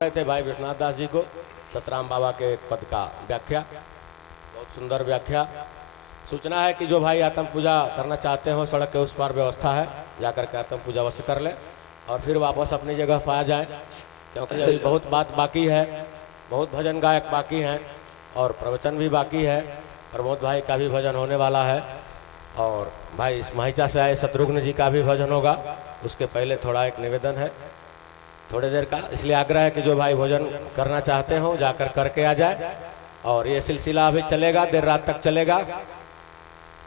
रहे थे भाई विश्वनाथ दास जी को सतराम बाबा के पद का व्याख्या, बहुत सुंदर व्याख्या। सूचना है कि जो भाई आत्म पूजा करना चाहते हो सड़क के उस पार व्यवस्था है, जाकर के आत्म पूजा अवश्य कर ले और फिर वापस अपनी जगह पर आ जाए, क्योंकि अभी बहुत बात बाकी है, बहुत भजन गायक बाकी हैं और प्रवचन भी बाकी है। प्रमोद भाई का भी भजन होने वाला है और भाई इस माहिचा से आए शत्रुघ्न जी का भी भजन होगा। उसके पहले थोड़ा एक निवेदन है थोड़ी देर का, इसलिए आग्रह है कि जो भाई भोजन करना चाहते हो जाकर करके आ जाए। और ये सिलसिला अभी चलेगा, देर रात तक चलेगा।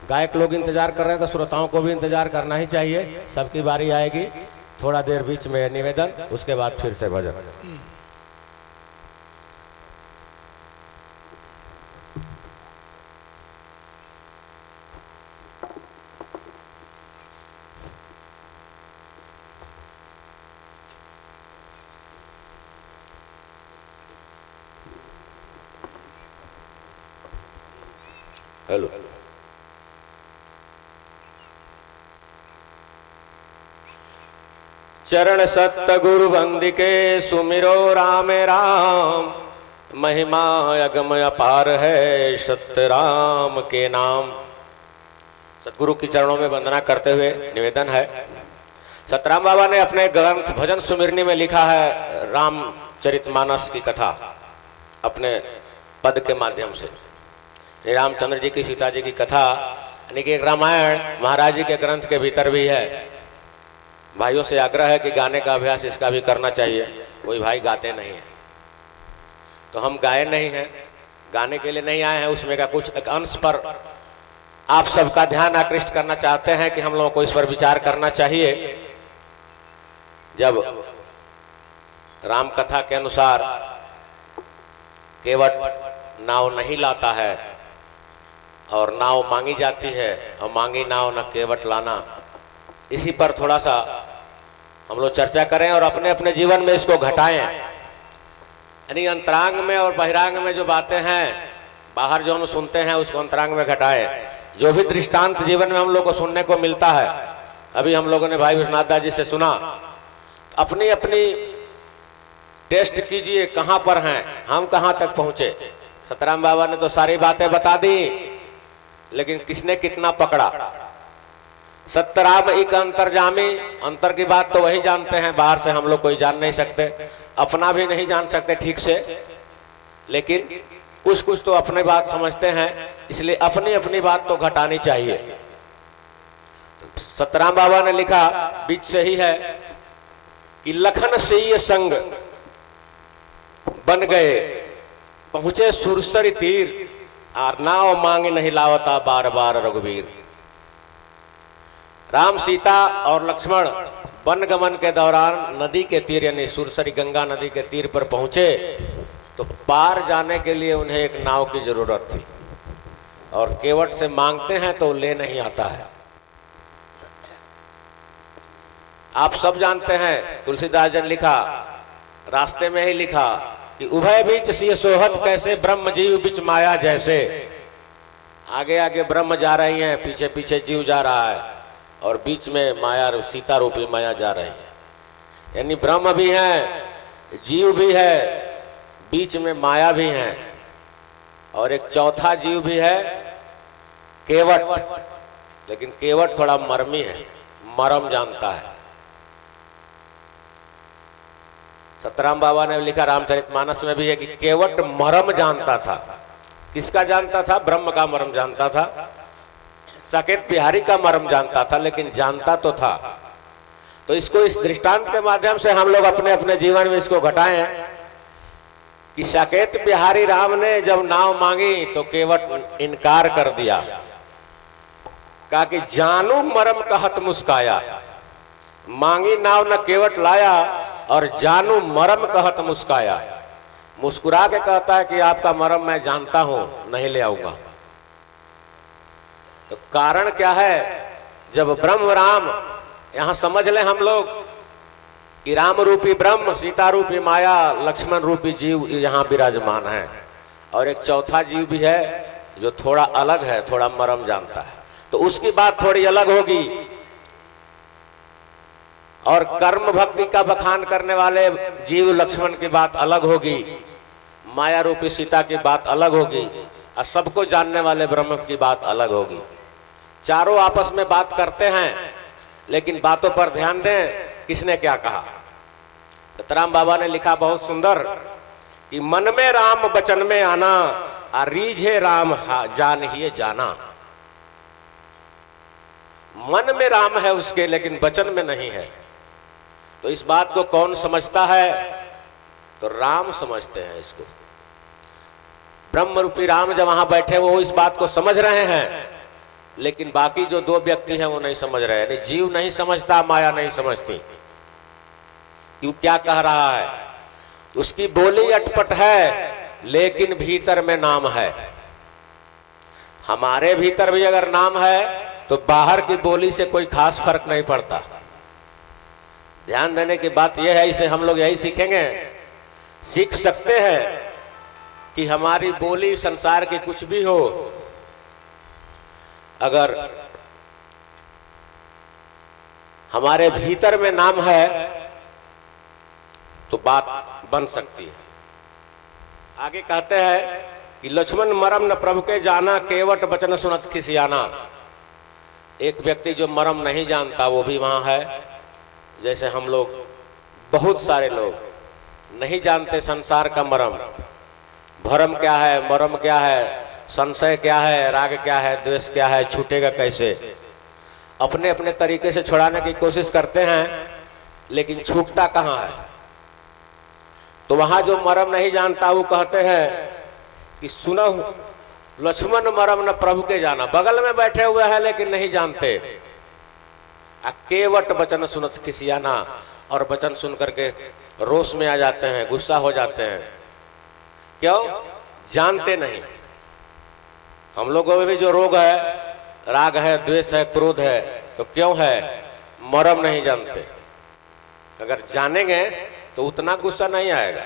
गायक लोग इंतजार कर रहे हैं तो श्रोताओं को भी इंतजार करना ही चाहिए, सबकी बारी आएगी। थोड़ा देर बीच में निवेदन, उसके बाद फिर से भजन। हेलो, चरण सत्य गुरु वंदिके सुमिरो राम राम, महिमा अगम अपार है सत्य राम के नाम। सतगुरु की चरणों में वंदना करते हुए निवेदन है, सतराम बाबा ने अपने ग्रंथ भजन सुमिरनी में लिखा है रामचरितमानस की कथा अपने पद के माध्यम से। श्री रामचंद्र जी की सीता जी की कथा यानी कि एक रामायण महाराज जी के ग्रंथ के भीतर भी है। भाइयों से आग्रह है कि गाने का अभ्यास इसका भी करना चाहिए। कोई भाई गाते नहीं हैं तो हम गाए नहीं हैं, गाने के लिए नहीं आए हैं, उसमें का कुछ एक अंश पर आप सबका ध्यान आकृष्ट करना चाहते हैं कि हम लोगों को इस पर विचार करना चाहिए। जब राम कथा के अनुसार केवट नाव नहीं लाता है और नाव मांगी जाती है और मांगी नाव न केवट लाना, इसी पर थोड़ा सा हम लोग चर्चा करें और अपने अपने जीवन में इसको घटाएं। यानी अंतरांग में और बहिरांग में जो बातें हैं, बाहर जो हम सुनते हैं उसको अंतरांग में घटाएं। जो भी दृष्टांत जीवन में हम लोग को सुनने को मिलता है, अभी हम लोगों ने भाई विश्वनाथ दास जी से सुना, अपनी अपनी टेस्ट कीजिए कहाँ पर हैं, हम कहाँ तक पहुँचे। सतराम बाबा ने तो सारी बातें बता दी, लेकिन किसने कितना पकड़ा। सत्यराम एक अंतर्जामी, अंतर की बात तो वही जानते हैं, बाहर से हम लोग कोई जान नहीं सकते, अपना भी नहीं जान सकते ठीक से, लेकिन कुछ कुछ तो अपनी बात समझते हैं, इसलिए अपनी अपनी बात तो घटानी चाहिए। सतराम बाबा ने लिखा बीच से ही है कि लखन से ये संग बन गए, पहुंचे सुरसरी तीर, और नाव मांगे नहीं लावता बार बार रघुवीर। राम सीता और लक्ष्मण वन गमन के दौरान नदी के तीर यानी सुरसरी गंगा नदी के तीर पर पहुंचे तो पार जाने के लिए उन्हें एक नाव की जरूरत थी और केवट से मांगते हैं तो ले नहीं आता है। आप सब जानते हैं, तुलसीदास जी ने लिखा, रास्ते में ही लिखा कि उभय बीच सिय सोहत कैसे, ब्रह्म जीव बीच माया जैसे। आगे आगे ब्रह्म जा रही हैं, पीछे पीछे जीव जा रहा है और बीच में माया सीता रूपी माया जा रही है। यानी ब्रह्म भी है, जीव भी है, बीच में माया भी है और एक चौथा जीव भी है केवट। लेकिन केवट थोड़ा मर्मी है, मरम जानता है। सतराम बाबा ने लिखा रामचरितमानस में भी है कि केवट मरम जानता था। किसका जानता था? ब्रह्म का मरम जानता था, साकेत बिहारी का मरम जानता था, लेकिन जानता तो था। तो इसको इस दृष्टांत के माध्यम से हम लोग अपने अपने जीवन में इसको घटाएं कि साकेत बिहारी राम ने जब नाव मांगी तो केवट इनकार कर दिया, कहा कि जानू मरम कहत मुस्काया। मांगी नाव न केवट लाया और जानू मरम कहत मुस्काया। मुस्कुरा के कहता है कि आपका मरम मैं जानता हूं, नहीं ले आऊंगा। तो कारण क्या है? जब ब्रह्म राम, यहां समझ लें हम लोग कि राम रूपी ब्रह्म, सीता रूपी माया, लक्ष्मण रूपी जीव यहां विराजमान है और एक चौथा जीव भी है जो थोड़ा अलग है, थोड़ा मरम जानता है। तो उसकी बात थोड़ी अलग होगी। और कर्म भक्ति का बखान करने वाले जीव लक्ष्मण की बात अलग होगी, माया रूपी सीता की बात अलग होगी, और सबको जानने वाले ब्रह्म की बात अलग होगी। चारों आपस में बात करते हैं, लेकिन बातों पर ध्यान दें किसने क्या कहा। दत्तराम बाबा ने लिखा बहुत सुंदर कि मन में राम बचन में आना, और रीझे राम जान ही जाना। मन में राम है उसके, लेकिन वचन में नहीं है। तो इस बात को कौन समझता है? तो राम समझते हैं इसको। ब्रह्म रूपी राम जब वहां बैठे वो इस बात को समझ रहे हैं, लेकिन बाकी जो दो व्यक्ति हैं वो नहीं समझ रहे हैं। जीव नहीं समझता, माया नहीं समझती। क्यों? क्या कह रहा है? उसकी बोली अटपट है, लेकिन भीतर में नाम है। हमारे भीतर भी अगर नाम है तो बाहर की बोली से कोई खास फर्क नहीं पड़ता। ध्यान देने की बात यह है, इसे हम लोग यही सीखेंगे, सीख सकते हैं कि हमारी बोली संसार की कुछ भी हो, अगर हमारे भीतर में नाम है तो बात बन सकती है। आगे कहते हैं कि लक्ष्मण मरम न प्रभु के जाना, केवट बचन सुनत खिसियाना। एक व्यक्ति जो मरम नहीं जानता वो भी वहां है। जैसे हम लोग, बहुत सारे लोग नहीं जानते संसार का मरम। भरम क्या है, मरम क्या है, संशय क्या है, राग क्या है, द्वेष क्या है, छूटेगा कैसे। अपने अपने तरीके से छुड़ाने की कोशिश करते हैं, लेकिन छूटता कहाँ है। तो वहां जो मरम नहीं जानता वो कहते हैं कि सुनहु लक्ष्मण मरम न प्रभु के जाना। बगल में बैठे हुए हैं लेकिन नहीं जानते। केवट वचन सुनत खिसियाना, और वचन सुन करके रोष में आ जाते हैं, गुस्सा हो जाते हैं। क्यों? जानते नहीं। हम लोगों में भी जो रोग है, राग है, द्वेष है, क्रोध है, तो क्यों है? मरम नहीं जानते। अगर जानेंगे तो उतना गुस्सा नहीं आएगा।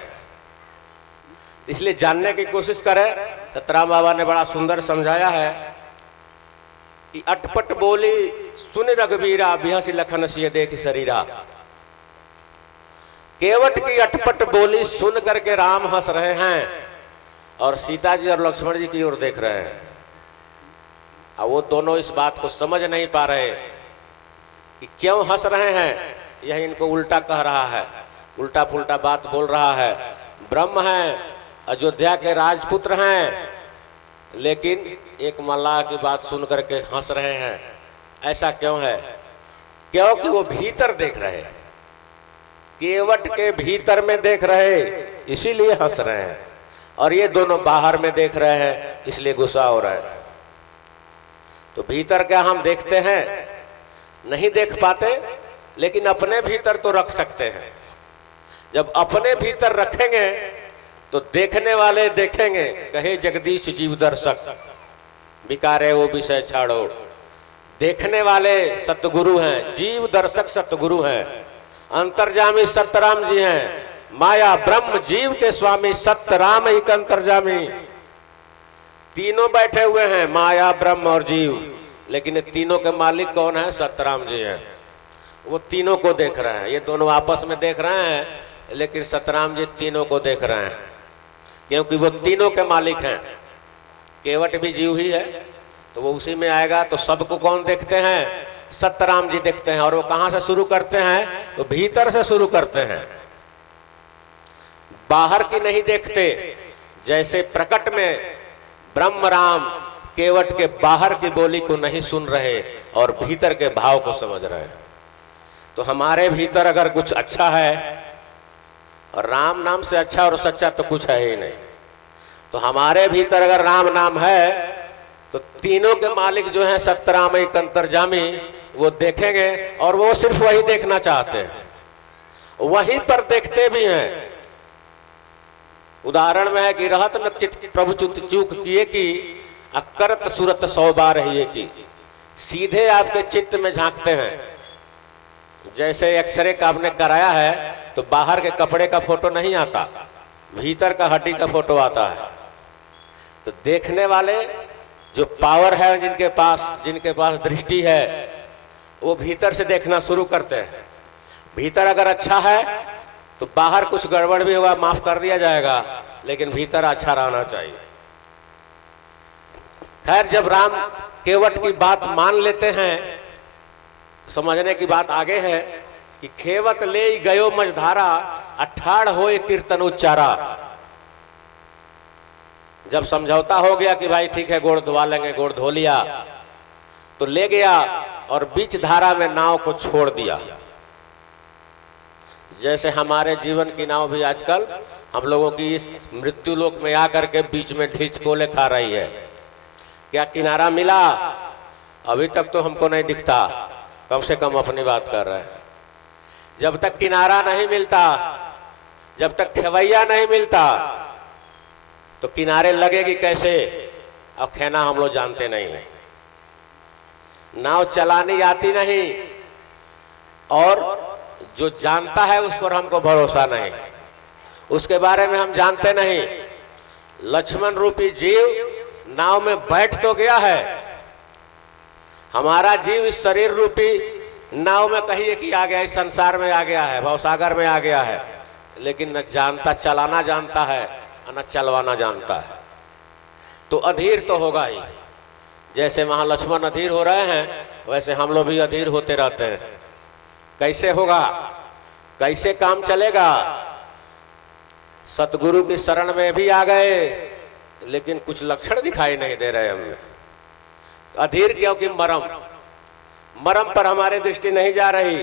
इसलिए जानने की कोशिश करें। दत्तराम बाबा ने बड़ा सुंदर समझाया है कि अटपट बोली सुन रघुवीरा, बिहसी लखन सिय देख शरीरा। केवट की अटपट बोली सुन करके राम हंस रहे हैं, और सीता जी और लक्ष्मण जी की ओर देख रहे हैं। और वो दोनों इस बात को समझ नहीं पा रहे कि क्यों हंस रहे हैं। यह इनको उल्टा कह रहा है, उल्टा पुल्टा बात बोल रहा है। ब्रह्म हैं, अयोध्या के राजपुत्र हैं, लेकिन एक मल्लाह की बात सुन करके हंस रहे हैं। ऐसा क्यों है? क्योंकि वो भीतर देख रहे, केवट के भीतर में देख रहे, इसीलिए हंस रहे हैं। और ये दोनों बाहर में देख रहे हैं, इसलिए गुस्सा हो रहा है। तो भीतर क्या हम देखते हैं? नहीं देख पाते, लेकिन अपने भीतर तो रख सकते हैं। जब अपने भीतर रखेंगे तो देखने वाले देखेंगे। कहे जगदीश जीव दर्शक, विकारे वो विषय छाड़ो। देखने वाले सतगुरु हैं, जीव दर्शक सतगुरु हैं, अंतर्जामी सत्यराम जी हैं। माया ब्रह्म जीव के स्वामी सत्यराम एक अंतर्जामी। तीनों बैठे हुए हैं, माया ब्रह्म और जीव, लेकिन तीनों के मालिक कौन है? सत्यराम जी हैं। वो तीनों को देख रहे हैं। ये दोनों आपस में देख रहे हैं, लेकिन सत्यराम जी तीनों को देख रहे हैं, क्योंकि वो तीनों के मालिक हैं। केवट भी जीव ही है, तो वो उसी में आएगा। तो सबको कौन देखते हैं? सत्यराम जी देखते हैं। और वो कहां से शुरू करते हैं? तो भीतर से शुरू करते हैं, बाहर की नहीं देखते। जैसे प्रकट में ब्रह्म राम केवट के बाहर की बोली को नहीं सुन रहे और भीतर के भाव को समझ रहे हैं। तो हमारे भीतर अगर कुछ अच्छा है, और राम नाम से अच्छा और सच्चा तो कुछ है ही नहीं, तो हमारे भीतर अगर राम नाम है तो तीनों के मालिक जो हैं सत्यराम एक अंतर्जामी, वो देखेंगे। और वो सिर्फ वही देखना चाहते हैं, वहीं पर देखते भी हैं। उदाहरण में है कि रहत न चित प्रभु चूक किए की, अकरत सूरत 100 बार है ये की। सीधे आपके चित्त में झांकते हैं। जैसे एक्सरे का आपने कराया है तो बाहर के कपड़े का फोटो नहीं आता, भीतर का हड्डी का फोटो आता है। तो देखने वाले जो पावर है, जिनके पास दृष्टि है, वो भीतर से देखना शुरू करते हैं। भीतर अगर अच्छा है तो बाहर कुछ गड़बड़ भी होगा माफ कर दिया जाएगा, लेकिन भीतर अच्छा रहना चाहिए। खैर, जब राम केवट की बात मान लेते हैं, समझने की बात आगे है कि खेवत ले गयो मझधारा, अठाड़ होए कीर्तन उच्चारा। जब समझौता हो गया कि भाई ठीक है गोड़ धुआ लेंगे, गोड़ धो लिया, तो ले गया और बीच धारा में नाव को छोड़ दिया। जैसे हमारे जीवन की नाव भी आजकल हम लोगों की इस मृत्यु लोक में आकर के बीच में ढींचकोले खा रही है। क्या किनारा मिला? अभी तक तो हमको नहीं दिखता, कम से कम अपनी बात कर रहे हैं। जब तक किनारा नहीं मिलता, जब तक खेवैया नहीं मिलता, तो किनारे लगेगी कैसे? अब खेना हम लोग जानते नहीं है, नाव चलानी आती नहीं, और जो जानता है उस पर हमको भरोसा नहीं, उसके बारे में हम जानते नहीं। लक्ष्मण रूपी जीव नाव में बैठ तो गया है, हमारा जीव इस शरीर रूपी नाव में कहिए कि आ गया, इस संसार में आ गया है, भवसागर में आ गया है, लेकिन न जानता चलाना जानता है न चलवाना जानता है। तो अधीर तो होगा ही। जैसे वहां लक्ष्मण अधीर हो रहे हैं, वैसे हम लोग भी अधीर होते रहते हैं। कैसे होगा, कैसे काम चलेगा? सतगुरु की शरण में भी आ गए, लेकिन कुछ लक्षण दिखाई नहीं दे रहे हमें। अधीर क्योंकि मरम पर हमारी दृष्टि नहीं जा रही।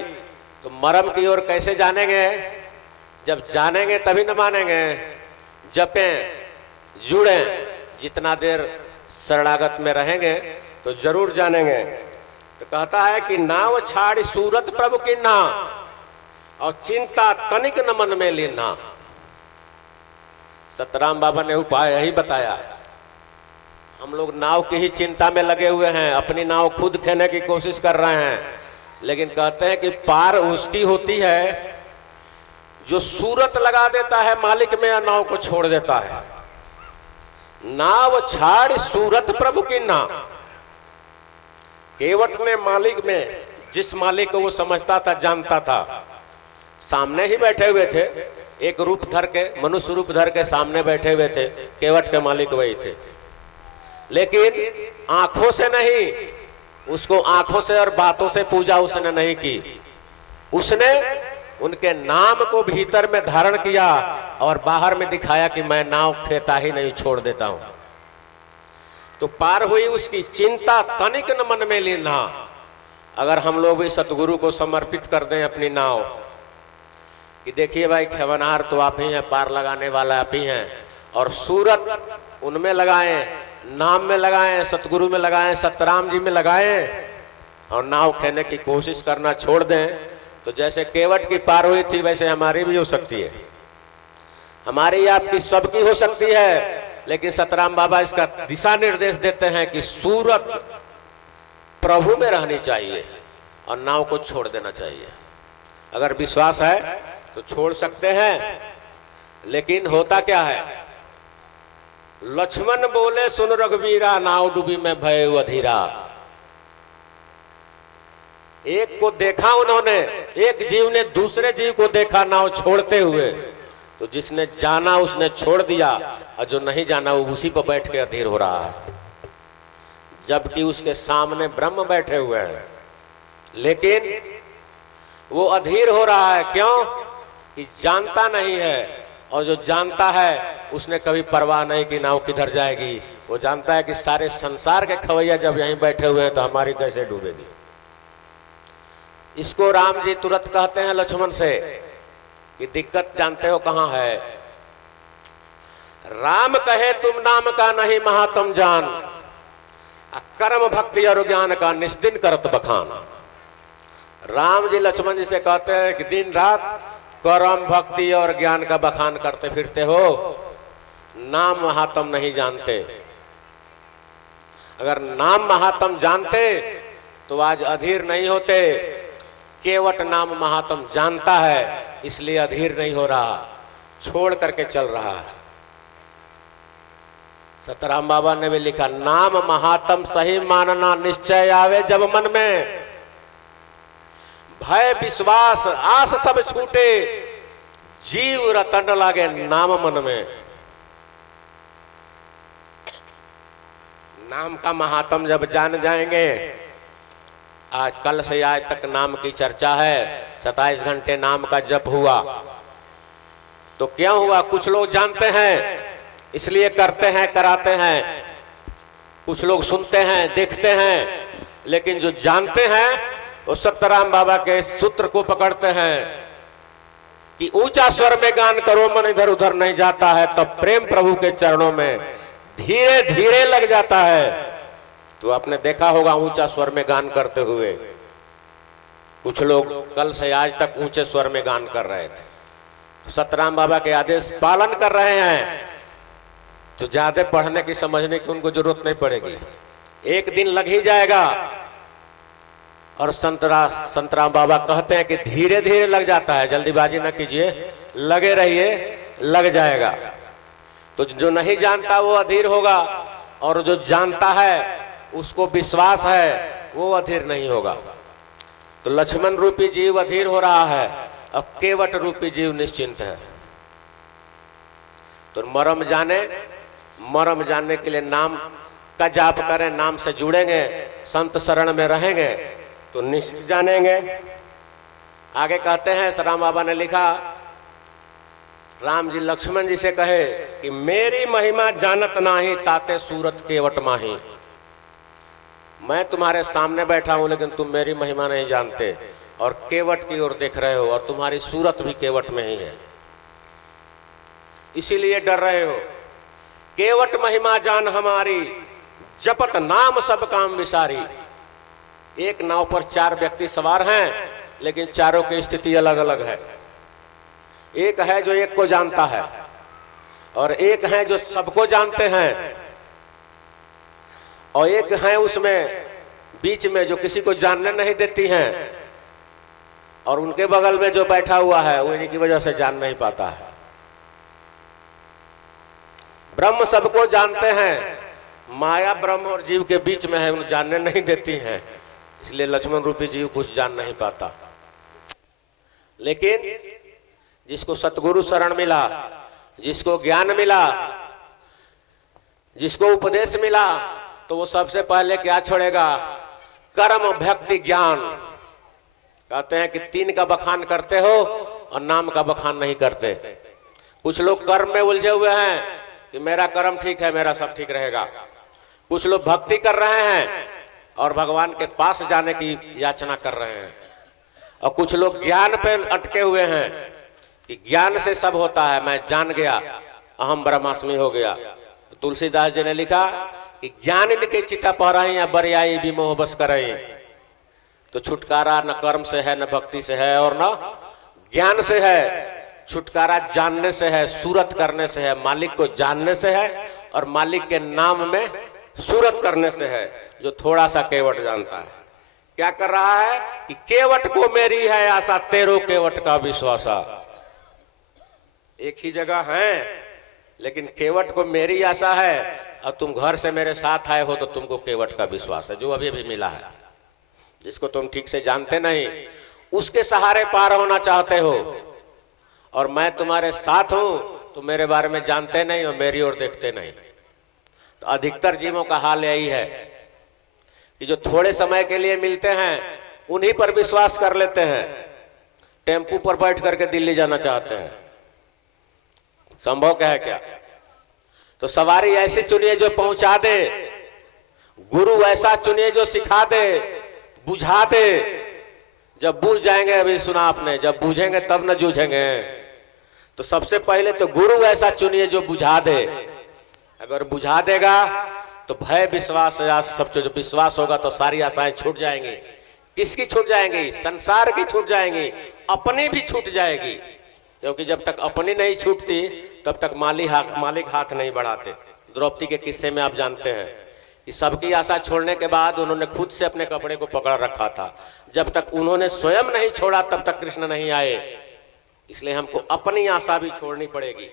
तो मरम की ओर कैसे जानेंगे? जब जानेंगे तभी न मानेंगे। जपें, जुड़ें, जितना देर शरणागत में रहेंगे तो जरूर जानेंगे। तो कहता है कि नाव छाड़ी सूरत प्रभु की ना, और चिंता तनिक न मन में लेना। सतराम बाबा ने उपाय यही बताया। हम लोग नाव की ही चिंता में लगे हुए हैं, अपनी नाव खुद खेने की कोशिश कर रहे हैं, लेकिन कहते हैं कि पार उसकी होती है जो सूरत लगा देता है मालिक में, या नाव को छोड़ देता है। नाव छाड़ सूरत प्रभु की ना। केवट ने मालिक में, जिस मालिक को वो समझता था, जानता था, सामने ही बैठे हुए थे, एक रूप धर के, मनुष्य रूप धर के सामने बैठे हुए थे, केवट के मालिक वही थे। लेकिन आंखों से नहीं, उसको आंखों से और बातों से पूजा उसने नहीं की। उसने उनके नाम को भीतर में धारण किया और बाहर में दिखाया कि मैं नाव खेता ही नहीं, छोड़ देता हूं। तो पार हुई उसकी चिंता तनिक न मन में लेना। अगर हम लोग भी सतगुरु को समर्पित कर दें अपनी नाव, कि देखिए भाई खेवनहार तो आप ही हैं, पार लगाने वाला आप ही हैं, और सूरत उनमें लगाएं, नाम में लगाएं, सतगुरु में लगाएं, सतराम जी में लगाएं, और नाव खेने की कोशिश करना छोड़ दें, तो जैसे केवट की पार हुई थी वैसे हमारी भी हो सकती है। हमारी आपकी सबकी हो सकती है। लेकिन सतराम बाबा इसका दिशा निर्देश देते हैं कि सूरत प्रभु में रहनी चाहिए और नाव को छोड़ देना चाहिए। अगर विश्वास है तो छोड़ सकते हैं। लेकिन होता क्या है? लक्ष्मण बोले सुन रघुवीरा, नाव डूबी में भय अधीरा। एक को देखा उन्होंने, एक जीव ने दूसरे जीव को देखा नाव छोड़ते हुए, तो जिसने जाना उसने छोड़ दिया, और जो नहीं जाना वो उसी पर बैठ के अधीर हो रहा है, जबकि उसके सामने ब्रह्म बैठे हुए हैं। लेकिन वो अधीर हो रहा है, क्यों? कि जानता नहीं है, और जो जानता है उसने कभी परवाह नहीं कि नाव किधर जाएगी। वो जानता है कि सारे संसार के खवैया जब यहीं बैठे हुए हैं तो हमारी कैसे डूबेगी। इसको राम जी तुरंत कहते हैं लक्ष्मण से कि दिक्कत जानते हो कहां है? राम कहे तुम नाम का नहीं महात्म जान, कर्म भक्ति और ज्ञान का निस्दिन करत बखान। राम जी लक्ष्मण जी से कहते हैं कि दिन रात कर्म भक्ति और ज्ञान का बखान करते फिरते हो, नाम महात्म नहीं जानते। अगर नाम महात्म जानते तो आज अधीर नहीं होते। केवट नाम महात्म जानता है, इसलिए अधीर नहीं हो रहा, छोड़ करके चल रहा है। सतराम बाबा ने भी लिखा, नाम महात्म सही मानना निश्चय आवे जब मन में, भय विश्वास आस सब छूटे, जीव रतन लागे नाम मन में। नाम का महात्म जब जान जाएंगे, आज कल से आज तक नाम की चर्चा है, 27 घंटे नाम का जप हुआ, तो क्या हुआ? कुछ लोग जानते हैं इसलिए करते हैं, कराते हैं, कुछ लोग सुनते हैं, देखते हैं, लेकिन जो जानते हैं वो सत्याराम बाबा के सूत्र को पकड़ते हैं कि ऊंचा स्वर में गान करो, मन इधर उधर नहीं जाता है, तब प्रेम प्रभु के चरणों में धीरे धीरे लग जाता है। तो आपने देखा होगा ऊंचा स्वर में गान करते हुए कुछ लोग कल से आज तक ऊंचे स्वर में गान कर रहे थे, सतराम बाबा के आदेश पालन कर रहे हैं, तो ज्यादा पढ़ने की समझने की उनको जरूरत नहीं पड़ेगी, एक दिन लग ही जाएगा। और संतराम बाबा कहते हैं कि धीरे धीरे लग जाता है, जल्दीबाजी ना कीजिए, लगे रहिए, लग जाएगा। तो जो नहीं जानता वो अधीर होगा, और जो जानता है उसको विश्वास है वो अधीर नहीं होगा। तो लक्ष्मण रूपी जीव अधीर हो रहा है, और केवट रूपी जीव निश्चिंत है। तो मरम जानने के लिए नाम का जाप करें, नाम से जुड़ेंगे, संत शरण में रहेंगे तो निश्चित जानेंगे। आगे कहते हैं, राम बाबा ने लिखा, राम जी लक्ष्मण जी से कहे कि मेरी महिमा जानत नाही, ताते सूरत केवट माही। मैं तुम्हारे सामने बैठा हूं लेकिन तुम मेरी महिमा नहीं जानते, और केवट की ओर देख रहे हो, और तुम्हारी सूरत भी केवट में ही है, इसीलिए डर रहे हो। केवट महिमा जान हमारी, जपत नाम सब काम विसारी। एक नाव पर 4 व्यक्ति सवार हैं, लेकिन चारों की स्थिति अलग अलग है। एक है जो एक को जानता है, और एक है जो सबको जानते हैं, और एक है उसमें बीच में जो किसी को जानने नहीं देती हैं, और उनके बगल में जो बैठा हुआ है वो इन्हीं की वजह से जान नहीं पाता है। ब्रह्म सबको जानते हैं, माया ब्रह्म और जीव के बीच में है, उन्हें जानने नहीं देती हैं, इसलिए लक्ष्मण रूपी जीव कुछ जान नहीं पाता। लेकिन जिसको सतगुरु शरण मिला, जिसको ज्ञान मिला, जिसको उपदेश मिला, तो वो सबसे पहले क्या छोड़ेगा? कर्म भक्ति ज्ञान। कहते हैं कि 3 का बखान करते हो और नाम का बखान नहीं करते। कुछ लोग कर्म में उलझे हुए हैं कि मेरा कर्म ठीक है, मेरा सब ठीक रहेगा। कुछ लोग भक्ति कर रहे हैं और भगवान के पास जाने की याचना कर रहे हैं, और कुछ लोग ज्ञान पे अटके हुए हैं कि ज्ञान से सब होता है, मैं जान गया, अहम ब्रह्मास्मि हो गया। तुलसीदास जी ने लिखा कि ज्ञान इनके चिता पहराई या बरियाई भी मोह बस करई। तो छुटकारा न कर्म से है, न भक्ति से है, और न ज्ञान से है। छुटकारा जानने से है, सूरत करने से है, मालिक को जानने से है, और मालिक के नाम में सूरत करने से है। जो थोड़ा सा केवट जानता है क्या कर रहा है कि केवट को मेरी है आशा, तेरो केवट का विश्वासा। एक ही जगह हैं, लेकिन केवट को मेरी आशा है, और तुम घर से मेरे साथ आए हो तो तुमको केवट का विश्वास है, जो अभी भी मिला है। जिसको तुम ठीक से जानते नहीं, उसके सहारे पार होना चाहते हो, और मैं तुम्हारे साथ हूं तो मेरे बारे में जानते नहीं और मेरी ओर देखते नहीं। तो अधिकतर जीवों का हाल यही है कि जो थोड़े समय के लिए मिलते हैं उन्हीं पर विश्वास कर लेते हैं। टेम्पू पर बैठ करके दिल्ली जाना चाहते हैं, संभव क्या है क्या? तो सवारी ऐसी चुनिए जो पहुंचा दे, गुरु ऐसा चुनिए जो सिखा दे, बुझा दे। जब बूझ जाएंगे, अभी सुना आपने, जब बूझेंगे तब न जूझेंगे। तो सबसे पहले तो गुरु ऐसा चुनिए जो बुझा दे। अगर बुझा देगा तो भय विश्वास सब जो विश्वास होगा तो सारी आशाएं छूट जाएंगी। किसकी छूट जाएंगी? संसार की छूट जाएंगी, अपनी भी छूट जाएगी। क्योंकि जब तक अपनी नहीं छूटती तब तक मालिक हाथ नहीं बढ़ाते। द्रौपदी के किस्से में आप जानते हैं कि सबकी आशा छोड़ने के बाद उन्होंने खुद से अपने कपड़े को पकड़ रखा था। जब तक उन्होंने स्वयं नहीं छोड़ा तब तक कृष्ण नहीं आए। इसलिए हमको अपनी आशा भी छोड़नी पड़ेगी।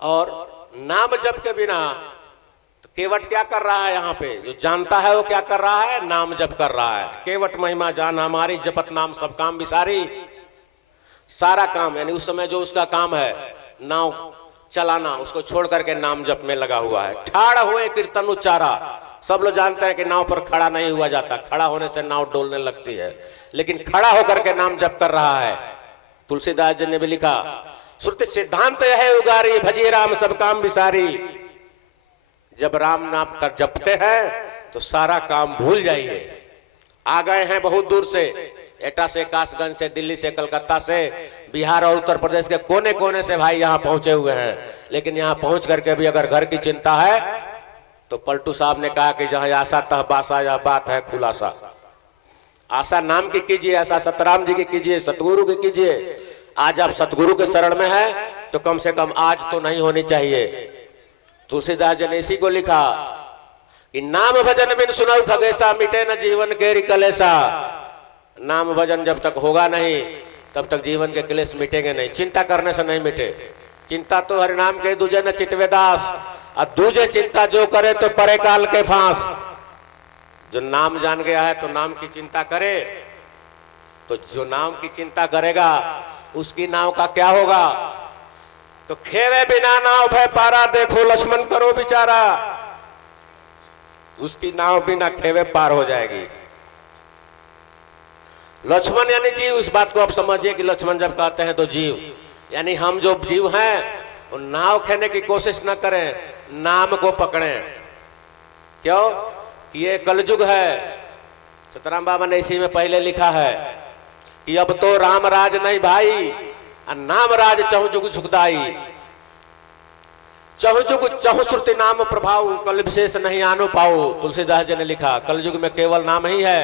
और नाम जप के बिना तो केवट क्या कर रहा है यहाँ पे? जो जानता है वो क्या कर रहा है? नाम जप कर रहा है। केवट महिमा जान हमारी, जपत नाम सब काम विसारी। सारा काम यानी उस समय जो उसका काम है नाव चलाना, उसको छोड़ करके नाम जप में लगा हुआ है। ठाड़ हुए कीर्तन उच्चारा। सब लोग जानते हैं कि नाव पर खड़ा नहीं हुआ जाता, खड़ा होने से नाव डोलने लगती है, लेकिन खड़ा होकर के नाम जप कर रहा है। तुलसीदास जी ने भी लिखा, श्रुति सिद्धांत है उगारी, भजिए राम सब काम विसारी। जब राम नाम कर जपते हैं तो सारा काम भूल जाइए। आ गए हैं बहुत दूर से, एटा से, कासगंज से, दिल्ली से, कलकत्ता से, बिहार और उत्तर प्रदेश के कोने कोने से भाई यहाँ पहुंचे हुए हैं। लेकिन यहाँ पहुंच करके भी अगर घर की चिंता है तो पलटू साहब ने कहा कि जहां आशा तह बासा, यह बात है खुलासा। आशा नाम की कीजिए, आशा सतराम जी की कीजिए, सतगुरु की कीजिए। आज आप सतगुरु के शरण में है तो कम से कम आज तो नहीं होनी चाहिए। तुलसीदास जी ने इसी को लिखा कि नाम भजन बिन सुनऊ खगेसा, मिटे न जीवन केरी कलेसा। नाम भजन जब तक होगा नहीं तब तक जीवन के क्लेश मिटेंगे नहीं। चिंता करने से नहीं मिटे। चिंता तो हरि नाम के दूजे न चितवे दास, और दूजे चिंता जो करे तो परे काल के फांस। जो नाम जान गया है तो नाम की चिंता करे, तो जो नाम की चिंता करेगा उसकी नाव का क्या होगा? तो खेवे बिना नाव भय पारा, देखो लक्ष्मण करो बिचारा। उसकी नाव बिना खेवे पार हो जाएगी। लक्ष्मण यानी जीव। इस बात को आप समझिए कि लक्ष्मण जब कहते हैं तो जीव यानी हम जो जीव हैं वो नाव खेने की कोशिश न करें, नाम को पकड़ें। क्यों? कि ये कलयुग है। सतराम बाबा ने इसी में पहले लिखा है कि अब तो राम राज नहीं भाई, नाम राज चहु जुग सुखदाई। चहु जुग चहु श्रुति नाम प्रभाव, कल विशेष नहीं आनो पाओ। तुलसीदास जी ने लिखा, कलयुग में केवल नाम ही है।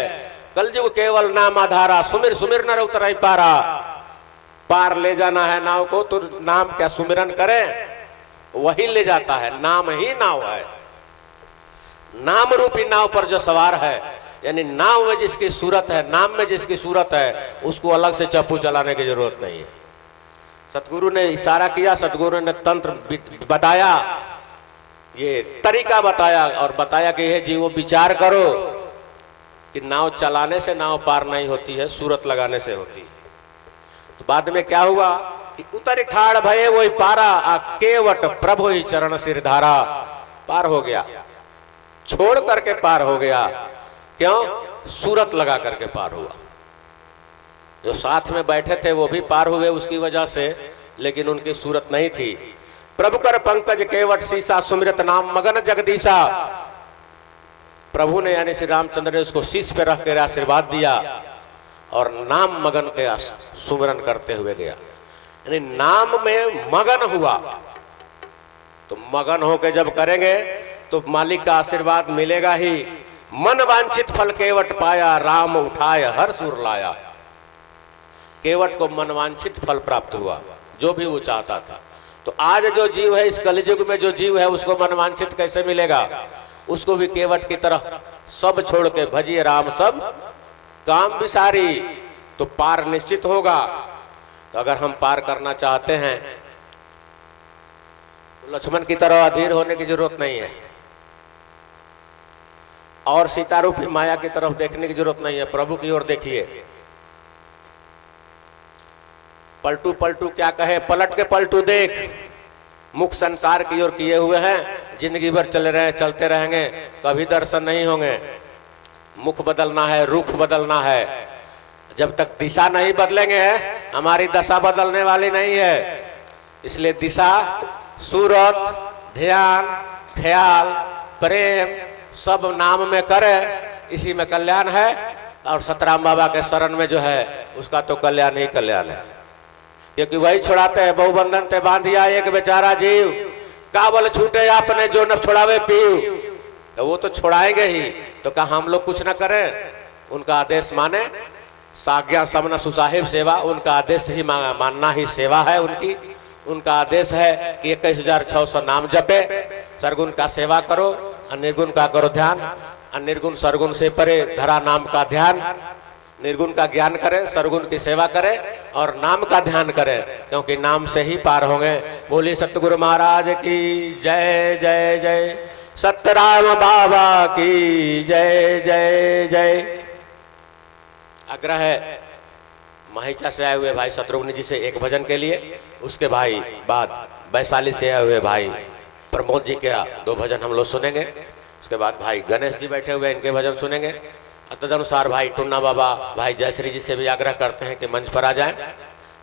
कलयुग केवल नाम आधारा, सुमिर सुमिर न उतर ही पारा। पार ले जाना है नाव को तो नाम क्या सुमिरन करें, वही ले जाता है। नाम ही नाव है। नाम रूपी नाव पर जो सवार है, यानी नाव में जिसकी सूरत है, नाम में जिसकी सूरत है, उसको अलग से चप्पू चलाने की जरूरत नहीं है। सतगुरु ने इशारा किया, सतगुरु ने तंत्र बताया, ये तरीका बताया और बताया कि हे जीवो विचार करो कि नाव चलाने से नाव पार नहीं होती है, सूरत लगाने से होती है। तो बाद में क्या हुआ कि उतर ठाड़ भये वही पारा, आ केवट प्रभु ही चरण सिरधारा। पार हो गया, छोड़ करके पार हो गया। क्यों? सूरत लगा करके पार हुआ। जो साथ में बैठे थे वो भी पार हुए उसकी वजह से, लेकिन उनकी सूरत नहीं थी। प्रभु कर पंकज केवट सीसा, सुमिरत नाम मगन जगदीशा। प्रभु ने यानी श्री रामचंद्र ने उसको शीश पे रख कर आशीर्वाद दिया और नाम मगन के सुमिरन करते हुए गया। यानी नाम में मगन हुआ। तो मगन होके जब करेंगे तो मालिक का आशीर्वाद मिलेगा ही। मन वांछित फल केवट पाया, राम उठाए हर सुर लाया। केवट को मनवांछित फल प्राप्त हुआ, जो भी वो चाहता था। तो आज जो जीव है, इस कलियुग में जो जीव है, उसको मनवांछित कैसे मिलेगा? उसको भी केवट की तरह सब छोड़ के भजिए राम सब काम विसारी, तो पार निश्चित होगा। तो अगर हम पार करना चाहते हैं तो लक्ष्मण की तरह अधीर होने की जरूरत नहीं है और सीता रूपी माया की तरफ देखने की जरूरत नहीं है। प्रभु की ओर देखिए। पलटू पलटू क्या कहे, पलट के पलटू देख। मुख संसार की ओर किए हुए हैं, जिंदगी भर चलते रहेंगे, कभी दर्शन नहीं होंगे। मुख बदलना है, रुख बदलना है। जब तक दिशा नहीं बदलेंगे हमारी दशा बदलने वाली नहीं है। इसलिए दिशा, सूरत, ध्यान, ख्याल, प्रेम सब नाम में करें, इसी में कल्याण है। और सतराम बाबा के शरण में जो है उसका तो कल्याण ही कल्याण है, क्योंकि वही छुड़ाते हैं। बहुबंधन ते बांधिया एक बेचारा जीव, काबल छूटे आपने जो न छुड़ावे पीव। तो वो तो छुड़ाएंगे ही, तो क्या हम लोग कुछ ना करें? उनका आदेश माने। साज्ञा समन सुसाहिब सेवा, उनका आदेश ही मानना ही सेवा है उनकी। उनका आदेश है कि 21,600 नाम जपे, सरगुण का सेवा करो, निर्गुण का करो ध्यान। निर्गुण सरगुण से परे धरा नाम का ध्यान। निर्गुण का ज्ञान करें, सरगुण की सेवा करें और नाम का ध्यान करें, क्योंकि नाम से ही पार होंगे। बोलिए सतगुरु महाराज की जय जय जय। सतराम बाबा की जय जय जय। आग्रह है माहिचा से आए हुए भाई शत्रुघ्न जी से एक भजन के लिए, उसके भाई बाद वैशाली से आए हुए भाई प्रमोद जी के 2 भजन हम लोग सुनेंगे। उसके बाद भाई गणेश जी बैठे हुए इनके भजन सुनेंगे। तदनुसार भाई टुन्ना बाबा भाई जयश्री जी से भी आग्रह करते हैं कि मंच पर आ जाएं।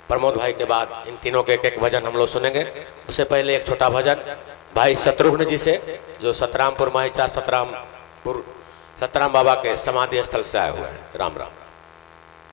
प्रमोद भाई के बाद इन तीनों के एक भजन हम लोग सुनेंगे। उससे पहले एक छोटा भजन भाई शत्रुघ्न जी से, जो सतरामपुर माहिचा सतराम बाबा के समाधि स्थल से आए हुए हैं। राम राम।